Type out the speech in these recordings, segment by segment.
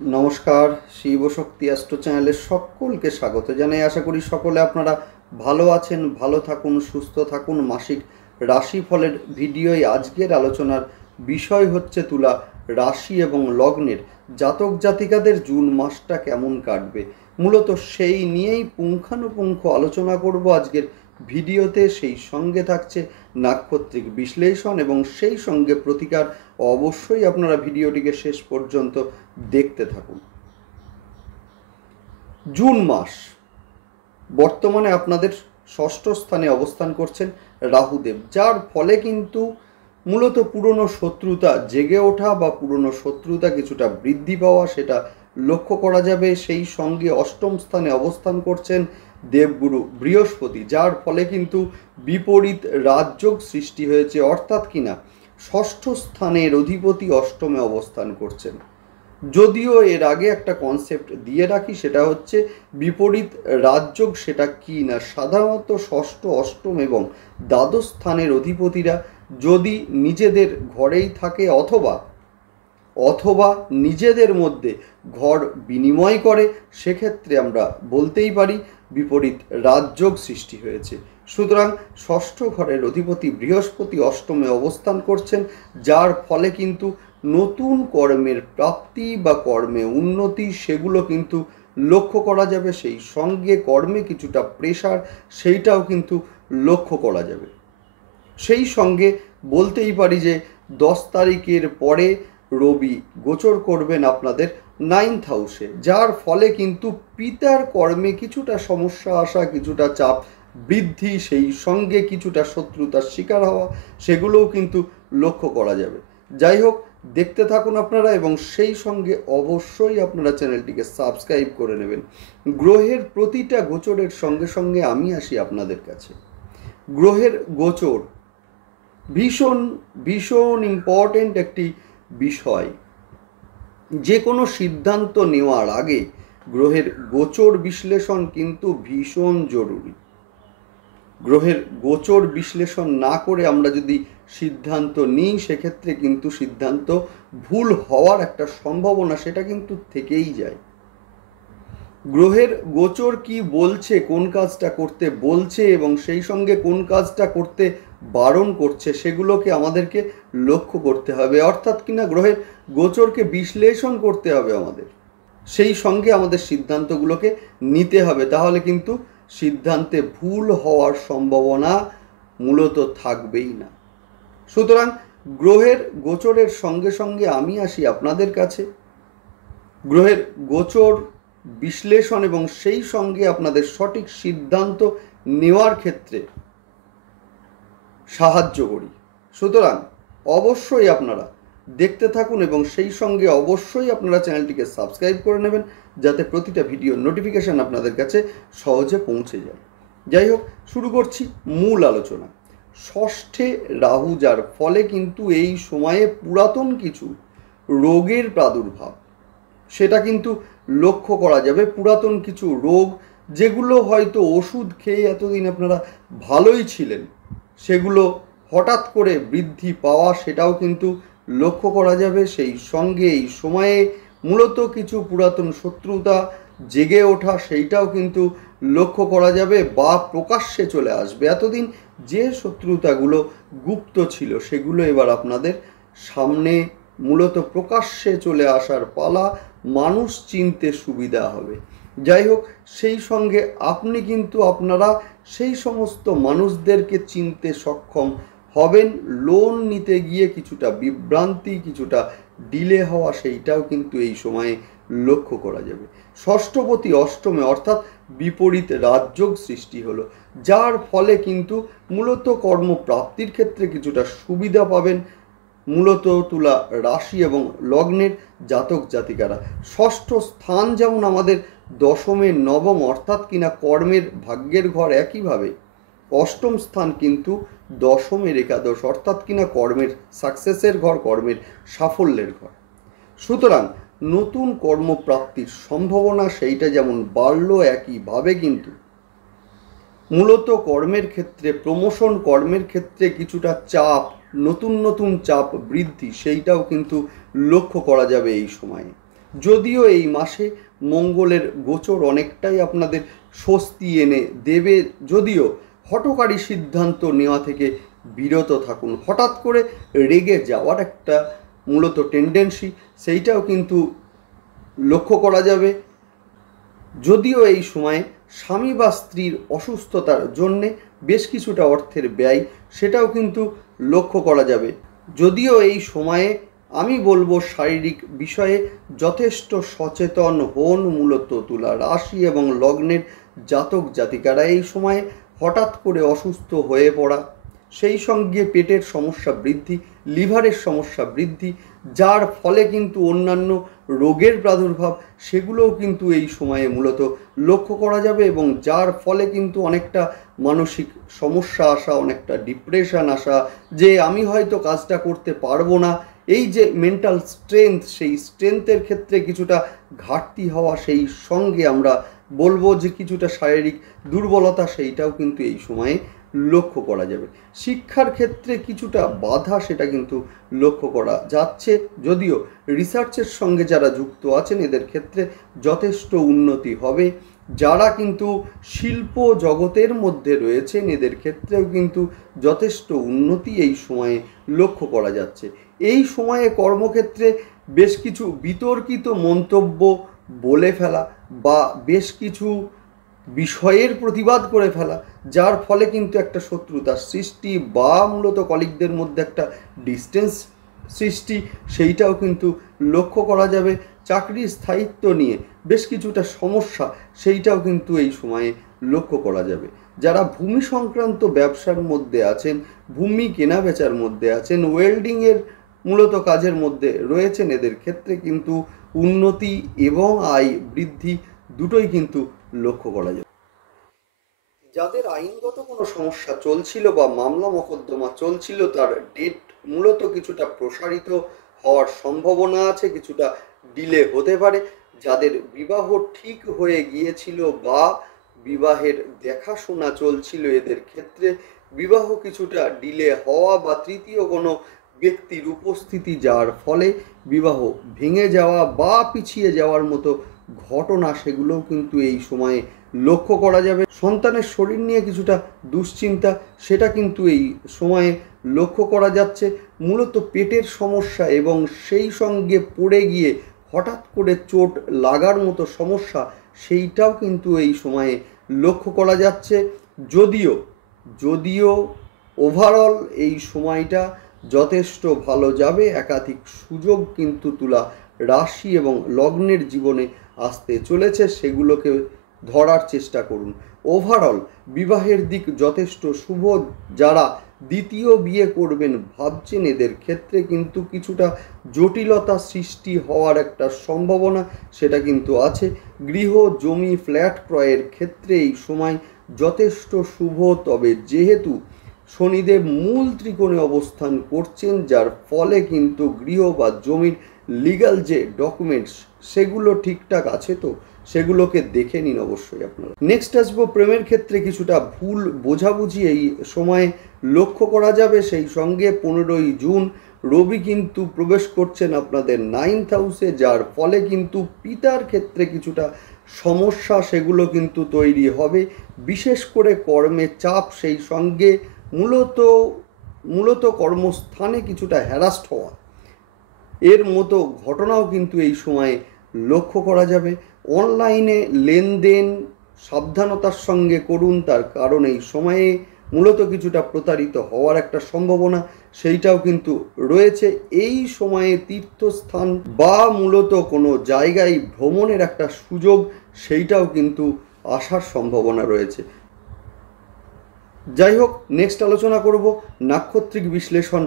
নমস্কার, শিবশক্তি অ্যাস্ট্রো চ্যানেলে সকলকে স্বাগত জানাই। আশা করি সকলে আপনারা ভালো আছেন, ভালো থাকুন, সুস্থ থাকুন। মাসিক রাশিফলের ভিডিওয় আজকের আলোচনার বিষয় হচ্ছে তুলা রাশি এবং লগ্নের জাতক জাতিকাদের জুন মাসটা কেমন কাটবে। মূলত সেই নিয়েই পুঙ্খানুপুঙ্খ আলোচনা করব আজকের ভিডিওতে। সেই সঙ্গে থাকছে নাক্ষত্রিক বিশ্লেষণ এবং সেই সঙ্গে প্রতিকার। অবশ্যই আপনারা ভিডিওটিকে শেষ পর্যন্ত দেখতে থাকুন। জুন মাস বর্তমানে আপনাদের ষষ্ঠ স্থানে অবস্থান করছেন রাহুদেব, যার ফলে কিন্তু মূলত পুরনো শত্রুতা জেগে ওঠা বা পুরনো শত্রুতা কিছুটা বৃদ্ধি পাওয়া সেটা লক্ষ্য করা যাবে। সেই সঙ্গে অষ্টম স্থানে অবস্থান করছেন দেবগুরু বৃহস্পতি, যার ফলে কিন্তু বিপরীত রাজযোগ সৃষ্টি হয়েছে, অর্থাৎ কিনা ষষ্ঠ স্থানের অধিপতি অষ্টমে অবস্থান করছেন। যদিও এর আগে একটা কনসেপ্ট দিয়ে রাখি, সেটা হচ্ছে বিপরীত রাজযোগ সেটা কি না। সাধারণত ষষ্ঠ, অষ্টম এবং দ্বাদশ স্থানের অধিপতিরা যদি নিজেদের ঘরেই থাকে অথবা নিজেদের মধ্যে ঘর বিনিময় করে, সেক্ষেত্রে আমরা বলতেই পারি বিপরীত রাজযোগ সৃষ্টি হয়েছে। সুতরাং ষষ্ঠ ঘরের অধিপতি বৃহস্পতি অষ্টমে অবস্থান করছেন, যার ফলে কিন্তু নতুন কর্মের প্রাপ্তি বা কর্মে উন্নতি সেগুলো কিন্তু লক্ষ্য করা যাবে। সেই সঙ্গে কর্মে কিছুটা প্রেশার সেইটাও কিন্তু লক্ষ্য করা যাবে। সেই সঙ্গে বলতেই পারি যে 10 তারিখের পরে রবি গোচর করবেন আপনাদের 9th হাউসে, যার ফলে কিন্তু পিতার কর্মে কিছুটা সমস্যা আসা, কিছুটা চাপ বৃদ্ধি, সেই সঙ্গে কিছুটা শত্রুতার শিকার হওয়া সেগুলোও কিন্তু লক্ষ্য করা যাবে। যাই হোক, দেখতে থাকুন আপনারা এবং সেই সঙ্গে অবশ্যই আপনারা চ্যানেলটিকে সাবস্ক্রাইব করে নেবেন। গ্রহের প্রতিটা গোচরের সঙ্গে সঙ্গে আমি আসি আপনাদের কাছে। গ্রহের গোচর ভীষণ ভীষণ ইম্পর্টেন্ট একটি বিষয়। যে কোনো সিদ্ধান্ত নেওয়ার আগে গ্রহের গোচর বিশ্লেষণ কিন্তু ভীষণ জরুরি। গ্রহের গোচর বিশ্লেষণ না করে আমরা যদি সিদ্ধান্ত নিই, সেক্ষেত্রে কিন্তু সিদ্ধান্ত ভুল হওয়ার একটা সম্ভাবনা সেটা কিন্তু থেকেই যায়। গ্রহের গোচর কি বলছে, কোন কাজটা করতে বলছে এবং সেই সঙ্গে কোন কাজটা করতে বারণ করছে, সেগুলোকে আমাদেরকে লক্ষ্য করতে হবে। অর্থাৎ কিনা গ্রহের গোচরকে বিশ্লেষণ করতে হবে আমাদের, সেই সঙ্গে আমাদের সিদ্ধান্তগুলোকে নিতে হবে। তাহলে কিন্তু সিদ্ধান্তে ভুল হওয়ার সম্ভাবনা মূলত থাকবেই না। সুতরাং গ্রহের গোচরের সঙ্গে সঙ্গে আমি আসি আপনাদের কাছে গ্রহের গোচর বিশ্লেষণ এবং সেই সঙ্গে আপনাদের সঠিক সিদ্ধান্ত নেওয়ার ক্ষেত্রে সাহায্য করি। সুতরাং অবশ্যই আপনারা দেখতে থাকুন এবং সেই সঙ্গে অবশ্যই আপনারা চ্যানেলটিকে সাবস্ক্রাইব করে নেবেন, যাতে প্রতিটা ভিডিওর নোটিফিকেশান আপনাদের কাছে সহজে পৌঁছে যায়। যাই হোক, শুরু করছি মূল আলোচনা। ষষ্ঠে রাহু, যার ফলে কিন্তু এই সময়ে পুরাতন কিছু রোগের প্রাদুর্ভাব সেটা কিন্তু লক্ষ্য করা যাবে। পুরাতন কিছু রোগ যেগুলো হয়তো ওষুধ খেয়ে এতদিন আপনারা ভালোই ছিলেন, সেগুলো হঠাৎ করে বৃদ্ধি পাওয়া সেটাও কিন্তু লক্ষ্য করা যাবে। সেই সঙ্গে এই সময়ে মূলত কিছু পুরাতন শত্রুতা জেগে ওঠা সেইটাও কিন্তু লক্ষ্য করা যাবে বা প্রকাশ্যে চলে আসবে। এতদিন যে শত্রুতাগুলো গুপ্ত ছিল সেগুলো এবার আপনাদের সামনে মূলত প্রকাশ্যে চলে আসার পালা, মানুষ চিনতে সুবিধা হবে। যাই হোক, সেই সঙ্গে আপনি কিন্তু আপনারা সেই সমস্ত মানুষদেরকে চিনতে সক্ষম হবেন। লোন নিতে গিয়ে কিছুটা বিভ্রান্তি, কিছুটা ডিলে হওয়া সেইটাও কিন্তু এই সময়ে লক্ষ্য করা যাবে। ষষ্ঠপতি অষ্টমে অর্থাৎ বিপরীত রাজযোগ সৃষ্টি হলো, যার ফলে কিন্তু মূলত কর্মপ্রাপ্তির ক্ষেত্রে কিছুটা সুবিধা পাবেন মূলত তুলা রাশি এবং লগ্নের জাতক জাতিকারা। ষষ্ঠ স্থান যেমন আমাদের দশমের নবম, অর্থাৎ কিনা কর্মের ভাগ্যের ঘর, একইভাবে অষ্টম স্থান কিন্তু দশমের একাদশ, অর্থাৎ কিনা কর্মের সাকসেসের ঘর, কর্মের সাফল্যের ঘর। সুতরাং নতুন কর্মপ্রাপ্তির সম্ভাবনা সেইটা যেমন বাড়ল, একইভাবে কিন্তু মূলত কর্মের ক্ষেত্রে প্রমোশন, কর্মের ক্ষেত্রে কিছুটা চাপ, নতুন নতুন চাপ বৃদ্ধি সেইটাও কিন্তু লক্ষ্য করা যাবে এই সময়ে। যদিও এই মাসে মঙ্গলের গোচর অনেকটাই আপনাদের স্বস্তি এনে দেবে, যদিও হঠকারী সিদ্ধান্ত নেওয়া থেকে বিরত থাকুন। হঠাৎ করে রেগে যাওয়ার একটা মূলত টেন্ডেন্সি, সেইটাও কিন্তু লক্ষ্য করা যাবে। যদিও এই সময়ে স্বামী বা স্ত্রীর অসুস্থতার জন্যে বেশ কিছুটা অর্থের ব্যয়, সেটাও কিন্তু লক্ষ্য করা যাবে। যদিও এই সময়ে আমি বলবো শারীরিক বিষয়ে যথেষ্ট সচেতন হন মূলত তুলা রাশি এবং লগ্নের জাতক জাতিকারা। এই সময়ে হঠাৎ করে অসুস্থ হয়ে পড়া, সেই সঙ্গে পেটের সমস্যা বৃদ্ধি, লিভারের সমস্যা বৃদ্ধি, যার ফলে কিন্তু অন্যান্য রোগের প্রাদুর্ভাব সেগুলোও কিন্তু এই সময়ে মূলত লক্ষ্য করা যাবে, এবং যার ফলে কিন্তু অনেকটা মানসিক সমস্যা আসা, অনেকটা ডিপ্রেশন আসা, যে আমি হয়তো কাজটা করতে পারবো না, এই যে মেন্টাল স্ট্রেংথ, সেই স্ট্রেংথের ক্ষেত্রে কিছুটা ঘাটতি হওয়া, সেই সঙ্গে আমরা বলবো যে কিছুটা শারীরিক দুর্বলতা, সেইটাও কিন্তু এই সময়ে লক্ষ্য করা যাবে। শিক্ষার ক্ষেত্রে কিছুটা বাধা সেটা কিন্তু লক্ষ্য করা যাচ্ছে, যদিও রিসার্চের সঙ্গে যারা যুক্ত আছেন এদের ক্ষেত্রে যথেষ্ট উন্নতি হবে। যারা কিন্তু শিল্প জগতের মধ্যে রয়েছেন এদের ক্ষেত্রেও কিন্তু যথেষ্ট উন্নতি এই সময়ে লক্ষ্য করা যাচ্ছে। এই সময়ে কর্মক্ষেত্রে বেশ কিছু বিতর্কিত মন্তব্য বলে ফেলা বা বেশ কিছু বিষয়ের প্রতিবাদ করে ফেলা, যার ফলে কিন্তু একটা শত্রুতার সৃষ্টি বা মূলত কলিগদের মধ্যে একটা ডিস্টেন্স সৃষ্টি, সেইটাও কিন্তু লক্ষ্য করা যাবে। চাকরির স্থায়িত্ব নিয়ে বেশ কিছুটা সমস্যা, সেইটাও কিন্তু এই সময়ে লক্ষ্য করা যাবে। যারা ভূমি সংক্রান্ত ব্যবসার মধ্যে আছেন, ভূমি কেনা বেচার মধ্যে আছেন, ওয়েল্ডিংয়ের মূলত কাজের মধ্যে রয়েছেন, এদের ক্ষেত্রে কিন্তু উন্নতি এবং আয় বৃদ্ধি দুটোই কিন্তু লক্ষ্য করা যায়। যাদের আইনগত কোনো সমস্যা চলছিল বা মামলা মোকদ্দমা চলছিল, তার ডেট মূলত কিছুটা প্রসারিত হওয়ার সম্ভাবনা আছে, কিছুটা ডিলে হতে পারে। যাদের বিবাহ ঠিক হয়ে গিয়েছিল বা বিবাহের দেখাশোনা চলছিল, এদের ক্ষেত্রে বিবাহ কিছুটা ডিলে হওয়া বা তৃতীয় কোনো ব্যক্তির উপস্থিতি, যার ফলে বিবাহ ভেঙে যাওয়া বা পিছিয়ে যাওয়ার মতো ঘটনা, সেগুলোও কিন্তু এই সময়ে লক্ষ্য করা যাবে। সন্তানের শরীর নিয়ে কিছুটা দুশ্চিন্তা, সেটা কিন্তু এই সময়ে লক্ষ্য করা যাচ্ছে। মূলত পেটের সমস্যা এবং সেই সঙ্গে পড়ে গিয়ে হঠাৎ করে চোট লাগার মতো সমস্যা, সেইটাও কিন্তু এই সময়ে লক্ষ্য করা যাচ্ছে। যদিও ওভারঅল এই সময়টা যথেষ্ট ভালো যাবে। একাধিক সুযোগ কিন্তু তুলা রাশি এবং লগ্নের জীবনে আসতে চলেছে, সেগুলোকে ধরার চেষ্টা করুন। ওভারঅল বিবাহের দিক যথেষ্ট শুভ। যারা দ্বিতীয় বিয়ে করবেন ভাবছেন, এদের ক্ষেত্রে কিন্তু কিছুটা জটিলতা সৃষ্টি হওয়ার একটা সম্ভাবনা সেটা কিন্তু আছে। গৃহ, জমি, ফ্ল্যাট ক্রয়ের ক্ষেত্রে এই সময় যথেষ্ট শুভ, তবে যেহেতু শনিদেব মূল ত্রিকোণে অবস্থান করছেন, যার ফলে কিন্তু গৃহ বা জমির লিগ্যাল যে ডকুমেন্টস সেগুলো ঠিকঠাক আছে, তো সেগুলোকে দেখে নিন অবশ্যই আপনারা। নেক্সট আসবো প্রেমের ক্ষেত্রে কিছুটা ভুল বোঝাবুঝি এই সময়ে লক্ষ্য করা যাবে। সেই সঙ্গে 15ই জুন রবি কিন্তু প্রবেশ করছেন আপনাদের 9th হাউসে, যার ফলে কিন্তু পিতার ক্ষেত্রে কিছুটা সমস্যা সেগুলো কিন্তু তৈরি হবে। বিশেষ করে কর্মে চাপ, সেই সঙ্গে মূলত কর্মস্থানে কিছুটা হ্যারাস্ট হওয়া, এর মতো ঘটনাও কিন্তু এই সময়ে লক্ষ্য করা যাবে। অনলাইনে লেনদেন সাবধানতার সঙ্গে করুন, তার কারণ এই সময়ে মূলত কিছুটা প্রতারিত হওয়ার একটা সম্ভাবনা সেইটাও কিন্তু রয়েছে। এই সময়ে তীর্থস্থান বা মূলত কোনো জায়গায় ভ্রমণের একটা সুযোগ, সেইটাও কিন্তু আসার সম্ভাবনা রয়েছে। যাই হোক, নেক্সট আলোচনা করব নাক্ষত্রিক বিশ্লেষণ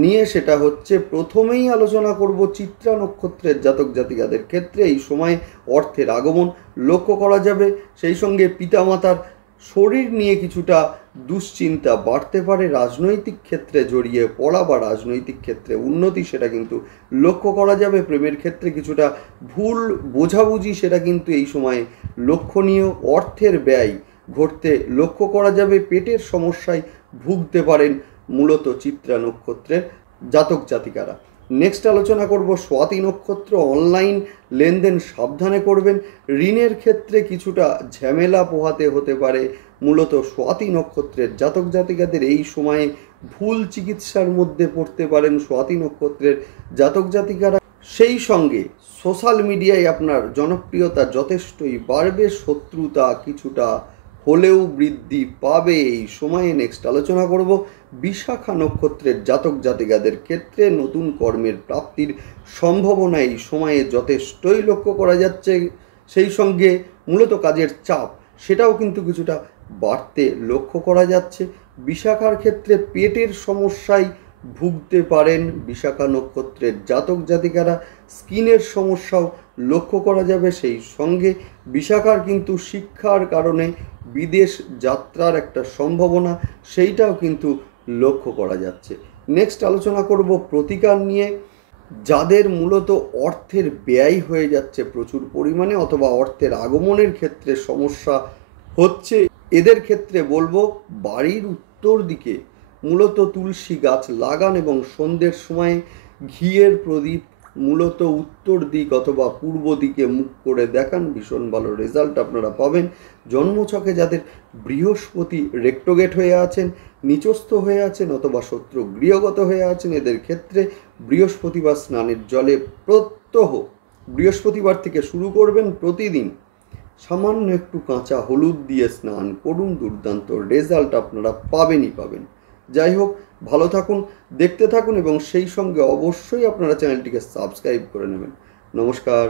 নিয়ে। সেটা হচ্ছে, প্রথমেই আলোচনা করব চিত্রা নক্ষত্রের জাতক জাতিকাদের ক্ষেত্রে এই সময় অর্থের আগমন লক্ষ্য করা যাবে। সেই সঙ্গে পিতামাতার শরীর নিয়ে কিছুটা দুশ্চিন্তা বাড়তে পারে। রাজনৈতিক ক্ষেত্রে জড়িয়ে পড়া বা রাজনৈতিক ক্ষেত্রে উন্নতি, সেটা কিন্তু লক্ষ্য করা যাবে। প্রেমের ক্ষেত্রে কিছুটা ভুল বোঝাবুঝি, সেটা কিন্তু এই সময়ে লক্ষণীয়। অর্থের ব্যয় ঘটতে লক্ষ্য করা যাবে। পেটের সমস্যায় ভুগতে পারেন মূলত চিত্রা নক্ষত্রের জাতক জাতিকারা। নেক্সট আলোচনা করব স্বাতি নক্ষত্র, অনলাইন লেনদেন সাবধানে করবেন। ঋণের ক্ষেত্রে কিছুটা ঝামেলা পোহাতে হতে পারে। মূলত স্বাতি নক্ষত্রের জাতক জাতিকাদের এই সময়ে ভুল চিকিৎসার মধ্যে পড়তে পারেন স্বাতি নক্ষত্রের জাতক জাতিকারা। সেই সঙ্গে সোশ্যাল মিডিয়ায় আপনার জনপ্রিয়তা যথেষ্টই বাড়বে, শত্রুতা কিছুটা হলেও বৃদ্ধি পাবে এই সময়ে। নেক্সট আলোচনা করব বিশাখা নক্ষত্রের জাতক জাতিকাদের ক্ষেত্রে নতুন কর্মের প্রাপ্তির সম্ভাবনা এই সময়ে যথেষ্টই লক্ষ্য করা যাচ্ছে। সেই সঙ্গে মূলত কাজের চাপ সেটাও কিন্তু কিছুটা বাড়তে লক্ষ্য করা যাচ্ছে। বিশাখার ক্ষেত্রে পেটের সমস্যায় ভুগতে পারেন বিশাখা নক্ষত্রের জাতক জাতিকারা। স্কিনের সমস্যাও লক্ষ্য করা যাবে। সেই সঙ্গে বিশাখার কিন্তু শিক্ষার কারণে বিদেশ যাত্রার একটা সম্ভাবনা সেইটাও কিন্তু লক্ষ্য করা যাচ্ছে। নেক্সট আলোচনা করব প্রতিকার নিয়ে। যাদের মূলত অর্থের ব্যয় হয়ে যাচ্ছে প্রচুর পরিমাণে অথবা অর্থের আগমনের ক্ষেত্রে সমস্যা হচ্ছে, এদের ক্ষেত্রে বলবো বাড়ির উত্তর দিকে মূলত তুলসী গাছ লাগান এবং সন্ধ্যের সময় ঘিয়ের প্রদীপ মূলত উত্তর দিক অথবা পূর্ব দিকে মুখ করে দেখান, ভীষণ ভালো রেজাল্ট আপনারা পাবেন। জন্মছকে যাদের বৃহস্পতি রেক্টোগেট হয়ে আছেন, নিচস্থ হয়ে আছেন অথবা শত্রু গৃহগত হয়ে আছেন, এদের ক্ষেত্রে বৃহস্পতিবার স্নানের জলে প্রত্যহ বৃহস্পতিবার থেকে শুরু করবেন, প্রতিদিন সামান্য একটু কাঁচা হলুদ দিয়ে স্নান করুন, দুর্দান্ত রেজাল্ট আপনারা পাবেনই পাবেন। যাই হোক, ভালো থাকুন, দেখতে থাকুন এবং সেই সঙ্গে অবশ্যই আপনারা চ্যানেলটিকে সাবস্ক্রাইব করে নেবেন। নমস্কার।